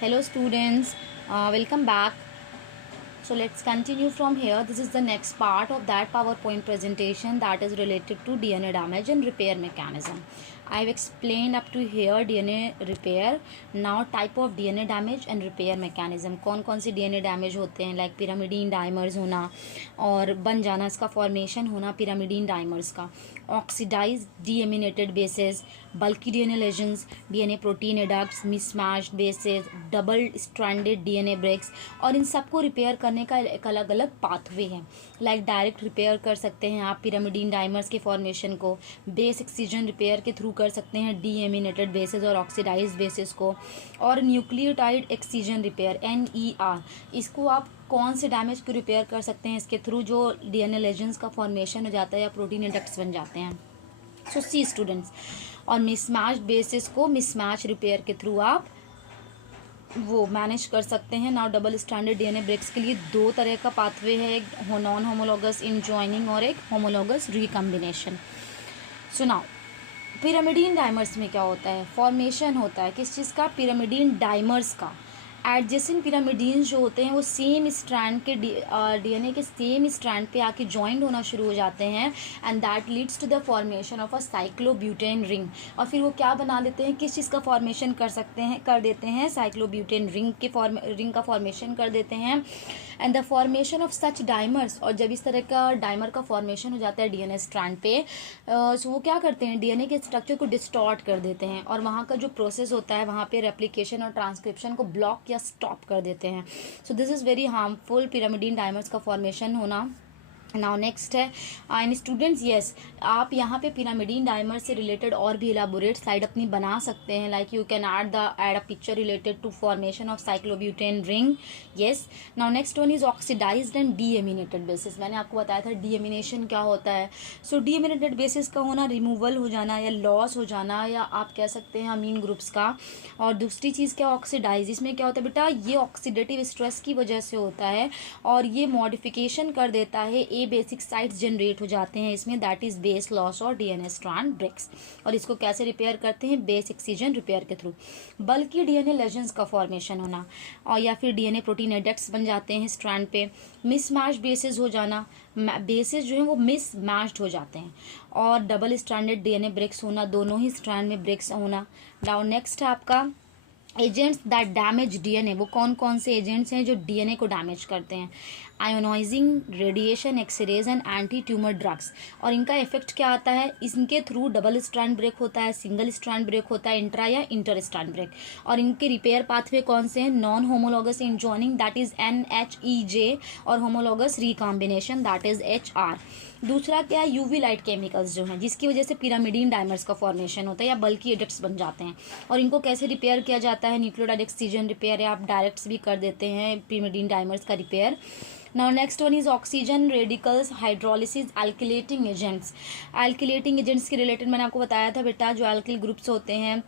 Hello students, welcome back. So let's continue from here. This is the next part of that PowerPoint presentation that is related to DNA damage and repair mechanism. I have explained up to here DNA repair. Now type of DNA damage and repair mechanism. कौन कौन सी DNA damage होते हैं, like pyrimidine dimers होना और बन जाना, इसका formation होना pyrimidine dimers का, oxidized deaminated bases, bulky DNA lesions, DNA protein adducts, mismatched bases, double stranded DNA breaks. और इन सबको रिपेयर करने का एक अलग अलग पाथवे है. लाइक डायरेक्ट रिपेयर कर सकते हैं आप पिरामिडीन डाइमर्स के फॉर्मेशन को, बेस एक्सीजन रिपेयर के थ्रू कर सकते हैं डीएमिनेटेड बेसिस और ऑक्सीडाइज बेसिस को, और न्यूक्लियोटाइड एक्सीजन रिपेयर NER, इसको आप कौन से डैमेज को रिपेयर कर सकते हैं इसके थ्रू, जो DNA लेजेंड्स का फॉर्मेशन हो जाता है या प्रोटीन इंडक्ट्स बन जाते हैं. सो सी स्टूडेंट्स, और मिसमैच बेसिस को मिसमैच रिपेयर के थ्रू आप वो मैनेज कर सकते हैं. Now double standard DNA breaks के लिए दो तरह का पाथवे है, एक नॉन होमोलॉगस इन जॉइनिंग और एक homologous recombination. So now pyrimidine dimers में क्या होता है, फॉर्मेशन होता है किस चीज़ का, पिरामिडीन डाइमर्स का. एडजेसेंट पिरामिडीन जो होते हैं वो सेम स्ट्रैंड के DNA के सेम स्ट्रैंड पे आके जॉइंट होना शुरू हो जाते हैं, and that leads to the formation of a cyclobutane ring. और फिर वो क्या बना देते हैं, किस चीज़ का फॉर्मेशन कर देते हैं, साइक्लोब्यूटेन रिंग का फॉर्मेशन कर देते हैं. And the formation of such dimers, और जब इस तरह का डाइमर का फॉर्मेशन हो जाता है DNA स्ट्रैंड पे, सो वो क्या करते हैं, DNA के स्ट्रक्चर को डिस्टॉर्ट कर देते हैं, और वहाँ का जो प्रोसेस होता है वहाँ पे रेप्लिकेशन और ट्रांसक्रिप्शन को ब्लॉक या स्टॉप कर देते हैं. So this is very harmful, pyrimidine dimers का फॉर्मेशन होना. नाउ नेक्स्ट है एंड स्टूडेंट्स, येस आप यहाँ पे पिरामिडीन डाइमर से रिलेटेड और भी इलाबोरेट स्लाइड अपनी बना सकते हैं. Like you can add a picture related to formation of cyclobutane ring. Yes, now next one is oxidized and deaminated bases. मैंने आपको बताया था डीएमिनेशन क्या होता है. सो डीएमिनेटेड बेसिस का होना रिमूवल हो जाना या लॉस हो जाना, या आप कह सकते हैं अमीन ग्रुप्स का. और दूसरी चीज़ क्या, ऑक्सीडाइज. इसमें क्या होता है बेटा, ये ऑक्सीडेटिव स्ट्रेस की वजह से होता है और ये मॉडिफिकेशन कर देता है, ए बेसिक साइट्स जनरेट हो जाते हैं इसमें, दैट इज बेस लॉस और DNA स्ट्रैंड ब्रेक्स. और इसको कैसे रिपेयर करते हैं, बेस एक्सीजन रिपेयर के थ्रू. बल्कि DNA लेजेंड्स का फॉर्मेशन होना, और या फिर DNA प्रोटीन एडक्ट्स बन जाते हैं स्ट्रैंड पे. मिसमैच बेसिस हो जाना, बेसिस जो है वो मिसमैच्ड हो जाते हैं. और डबल स्ट्रैंडेड DNA ब्रेक्स होना, दोनों ही स्ट्रैंड में ब्रेक्स होना. नाउ नेक्स्ट है आपका एजेंट्स दैट डैमेज DNA. वो कौन कौन से एजेंट्स हैं जो DNA को डैमेज करते हैं, ionizing radiation, X-rays and anti tumour drugs. और इनका इफेक्ट क्या आता है, इनके थ्रू डबल स्ट्रैंड ब्रेक होता है, सिंगल स्ट्रैंड ब्रेक होता है, इंट्रा या इंटर स्ट्रैंड ब्रेक. और इनके रिपेयर पाथवे कौन से हैं, non homologous in joining that is NHEJ, और homologous recombination that is HR. दूसरा क्या है, UV लाइट केमिकल्स जो हैं जिसकी वजह से पिरामिडीन डाइमर्स का फॉर्मेशन होता है या बल्कि एडक्ट्स बन जाते हैं. और इनको कैसे रिपेयर किया जाता है, न्यूक्लियोटाइड एक्सीजन रिपेयर, या आप डायरेक्ट्स भी कर देते हैं पिरामिडीन डाइमर्स का repair. Now next one is oxygen radicals hydrolysis alkylating agents. Alkylating agents के रिलेटेड मैंने आपको बताया था बेटा, जो एल्किल ग्रुप्स होते हैं,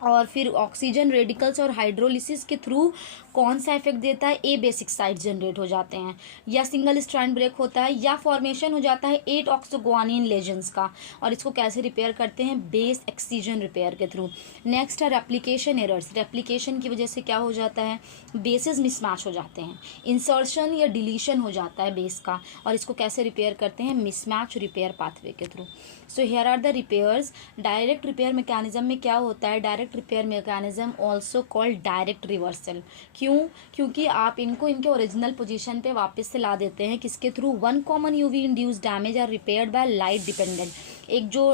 और फिर ऑक्सीजन रेडिकल्स और हाइड्रोलिसिस के थ्रू कौन सा इफेक्ट देता है, ए बेसिक साइट जनरेट हो जाते हैं, या सिंगल स्ट्रैंड ब्रेक होता है, या फॉर्मेशन हो जाता है 8 ऑक्सोग्वानिन लेजेंड्स का. और इसको कैसे रिपेयर करते हैं, बेस एक्सीजन रिपेयर के थ्रू. नेक्स्ट है रेप्लिकेशन एरर्स. रेप्लिकेशन की वजह से क्या हो जाता है, बेसिस मिसमैच हो जाते हैं, इंसर्शन या डिलीशन हो जाता है बेस का. और इसको कैसे रिपेयर करते हैं, मिसमैच रिपेयर पाथवे के through. So here are the repairs. Direct repair mechanism में क्या होता है, direct repair mechanism also called direct reversal. क्यों, क्योंकि आप इनको इनके ओरिजिनल पोजीशन पे वापस से ला देते हैं, किसके through, one common UV induced damage are repaired by light dependent. एक जो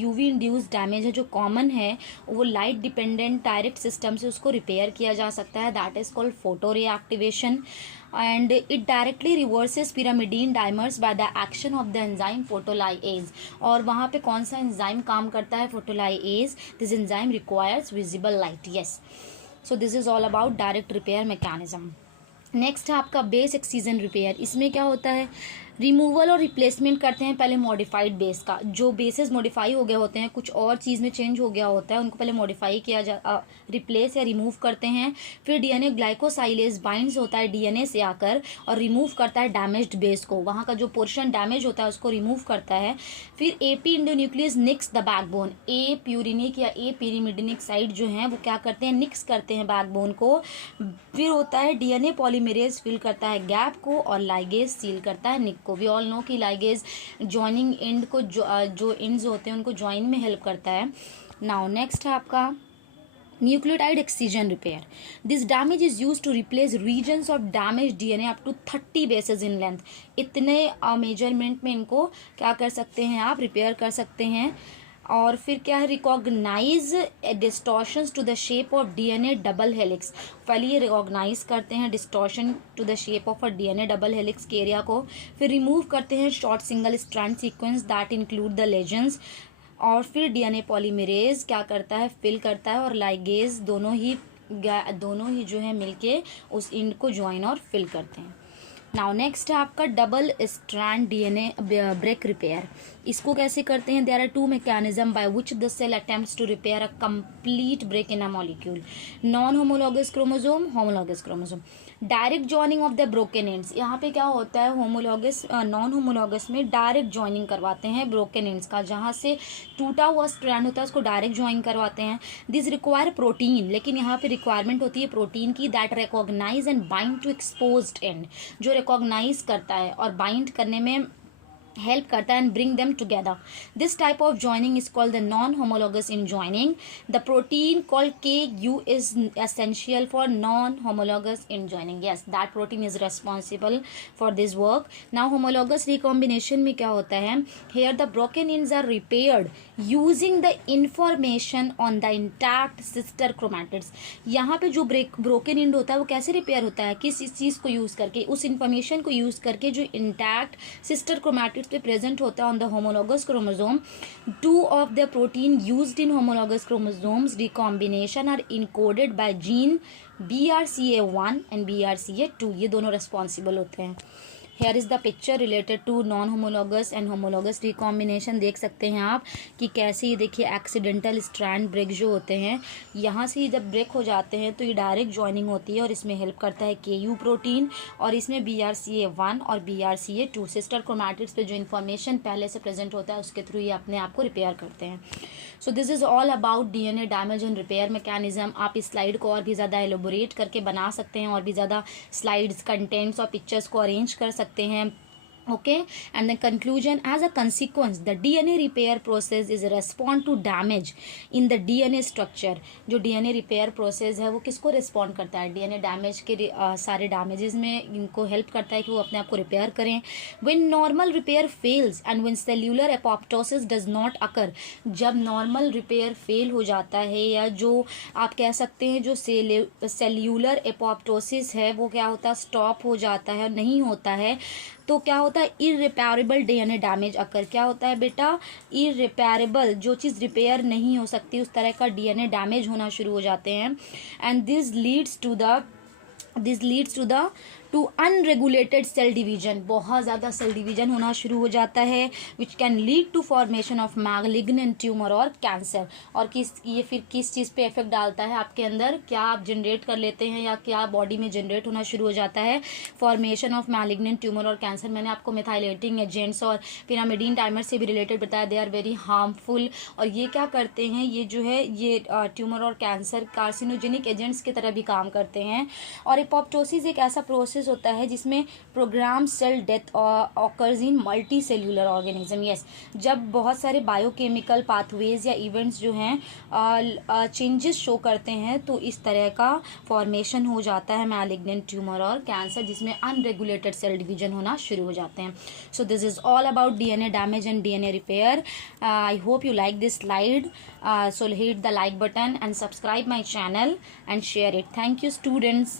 UV इंड्यूस डैमेज है जो कॉमन है, वो लाइट डिपेंडेंट डायरेक्ट सिस्टम से उसको रिपेयर किया जा सकता है, that is called photo reactivation. and it directly reverses pyrimidine dimers by the action of the enzyme photolyase. और वहाँ पे कौन सा एंजाइम काम करता है, photolyase. this enzyme requires visible light. yes, so this is all about direct repair mechanism. Next है आपका बेस एक्सीजन रिपेयर. इसमें क्या होता है, रिमूवल और रिप्लेसमेंट करते हैं पहले मॉडिफाइड बेस का। जो बेसेस मॉडिफाई हो गए होते हैं, कुछ और चीज़ में चेंज हो गया होता है, उनको पहले मॉडिफाई रिप्लेस या रिमूव करते हैं। फिर डीएनए ग्लाइकोसाइलेज बाइंड्स होता है डीएनए से आकर और रिमूव करता है डैमेज्ड बेस को, वहाँ का जो पोर्शन डैमेज होता है उसको रिमूव करता है। फिर AP endonuclease nicks the backbone, apurinic या ए पिरिमिडिनिक साइड जो है वो क्या करते हैं, निक्स करते हैं बैकबोन को। फिर होता है डीएनए पॉलीमरेज फिल करता है गैप को और लाइगेज सील करता है निक को। वी ऑल नो कि लाइगेज जॉइनिंग एंड को जो एंड्स होते हैं उनको ज्वाइन में हेल्प करता है। नाउ नेक्स्ट है आपका nucleotide excision repair. This damage is use to replace regions of damage DNA up to 30 bases in length. इतने मेजरमेंट में इनको क्या कर सकते हैं, आप रिपेयर कर सकते हैं। और फिर क्या है, recognize distortions to the shape of DNA double helix. पहले ये रिकॉग्नाइज करते हैं distortion to the shape of a DNA double helix के एरिया को। फिर रिमूव करते हैं short single strand sequence that include the legends. और फिर डीएनए पॉलीमरेज क्या करता है, फिल करता है और लाइगेज दोनों ही जो है मिलके उस इंड को ज्वाइन और फिल करते हैं। नाउ नेक्स्ट है आपका double strand DNA break repair. इसको कैसे करते हैं, there are two mechanism by which the cell attempts to repair a complete break in a molecule. Non homologous chromosome, homologous chromosome. Direct joining of the broken ends, यहाँ पे क्या होता है, homologous non homologous में direct joining करवाते हैं broken ends का, जहाँ से टूटा हुआ स्ट्रैंड होता है उसको डायरेक्ट ज्वाइन करवाते हैं। दिस रिक्वायर प्रोटीन, लेकिन यहाँ पे रिक्वायरमेंट होती है प्रोटीन की, that recognize and bind to exposed end, जो रिकॉग्नाइज करता है और बाइंड करने में हेल्प करता है and bring them together. This type of joining is called the non homologous end joining. The protein called KU is essential for non homologous end joining. Yes, that protein is responsible for this work. Now homologous recombination में क्या होता है, here the broken ends are repaired using the information on the intact sister chromatids. यहाँ पे जो broken and होता है वो कैसे रिपेयर होता है, किस चीज़ को यूज़ करके, उस इंफॉर्मेशन को यूज़ करके जो इंटैक्ट सिस्टर क्रोमैटिड्स पे प्रेजेंट होता है on the homologous chromosome. Two of the protein used in homologous chromosomes recombination are encoded by gene BRCA1 and BRCA2, ये दोनों रेस्पॉन्सिबल होते हैं। Here is the picture related to non homologous and homologous recombination. देख सकते हैं आप कि कैसे, ये देखिए एक्सीडेंटल स्ट्रैंड ब्रेक जो होते हैं, यहाँ से जब ब्रेक हो जाते हैं तो ये डायरेक्ट जॉइनिंग होती है और इसमें हेल्प करता है KU प्रोटीन, और इसमें BRCA1 और BRCA2 सिस्टर क्रोमैटिड्स पे जो इन्फॉर्मेशन पहले से प्रेजेंट होता है उसके थ्रू ये अपने आप को रिपेयर करते हैं। So this is all about DNA damage and repair mechanism. आप इस स्लाइड को और भी ज़्यादा एलोबोरेट करके बना सकते हैं, और भी ज़्यादा स्लाइड्स, कंटेंट्स और पिक्चर्स को अरेंज कर सकते हैं। Okay, and the conclusion, as a consequence the DNA repair process is a response to damage in the DNA structure। जो DNA repair process है वो किसको respond करता है, DNA डैमेज के सारे डैमेजेस में इनको हेल्प करता है कि वो अपने आप को रिपेयर करें। when normal repair fails and when cellular apoptosis does not occur, जब नॉर्मल रिपेयर फेल हो जाता है या जो आप कह सकते हैं जो सेल्यूलर एपोप्टोसिस है वो क्या होता है, स्टॉप हो जाता है, नहीं होता है, तो क्या होता है, इररिपेरेबल डीएनए डैमेज अकर। क्या होता है बेटा, इररिपेरेबल, जो चीज़ रिपेयर नहीं हो सकती उस तरह का डीएनए डैमेज होना शुरू हो जाते हैं। And this leads to unregulated cell division, बहुत ज़्यादा सेल डिवीजन होना शुरू हो जाता है, which can lead to formation of malignant tumour और कैंसर। और ये फिर किस चीज़ पे इफेक्ट डालता है आपके अंदर, क्या आप जनरेट कर लेते हैं या क्या बॉडी में जनरेट होना शुरू हो जाता है, फॉर्मेशन ऑफ मैलिग्नेंट ट्यूमर और कैंसर। मैंने आपको मिथाइलेटिंग एजेंट्स और पिरामिडीन टाइमर से भी रिलेटेड बताया, दे आर वेरी हार्मफुल, और ये क्या करते हैं, ये जो है ये ट्यूमर और कैंसर कार्सिनोजेनिक एजेंट्स की तरह भी काम करते हैं। और एपोप्टोसिस एक ऐसा प्रोसेस होता है जिसमें program cell death occurs in multi cellular organism. Yes, जब बहुत सारे बायोकेमिकल पाथवेज या इवेंट्स जो हैं चेंजेस शो करते हैं तो इस तरह का फॉर्मेशन हो जाता है मैलिग्नेंट ट्यूमर और कैंसर, जिसमें अनरेगुलेटेड सेल डिवीजन होना शुरू हो जाते हैं। So this is all about DNA damage and DNA repair. I hope you like this slide. So hit the like button and subscribe my channel and share it. Thank you students.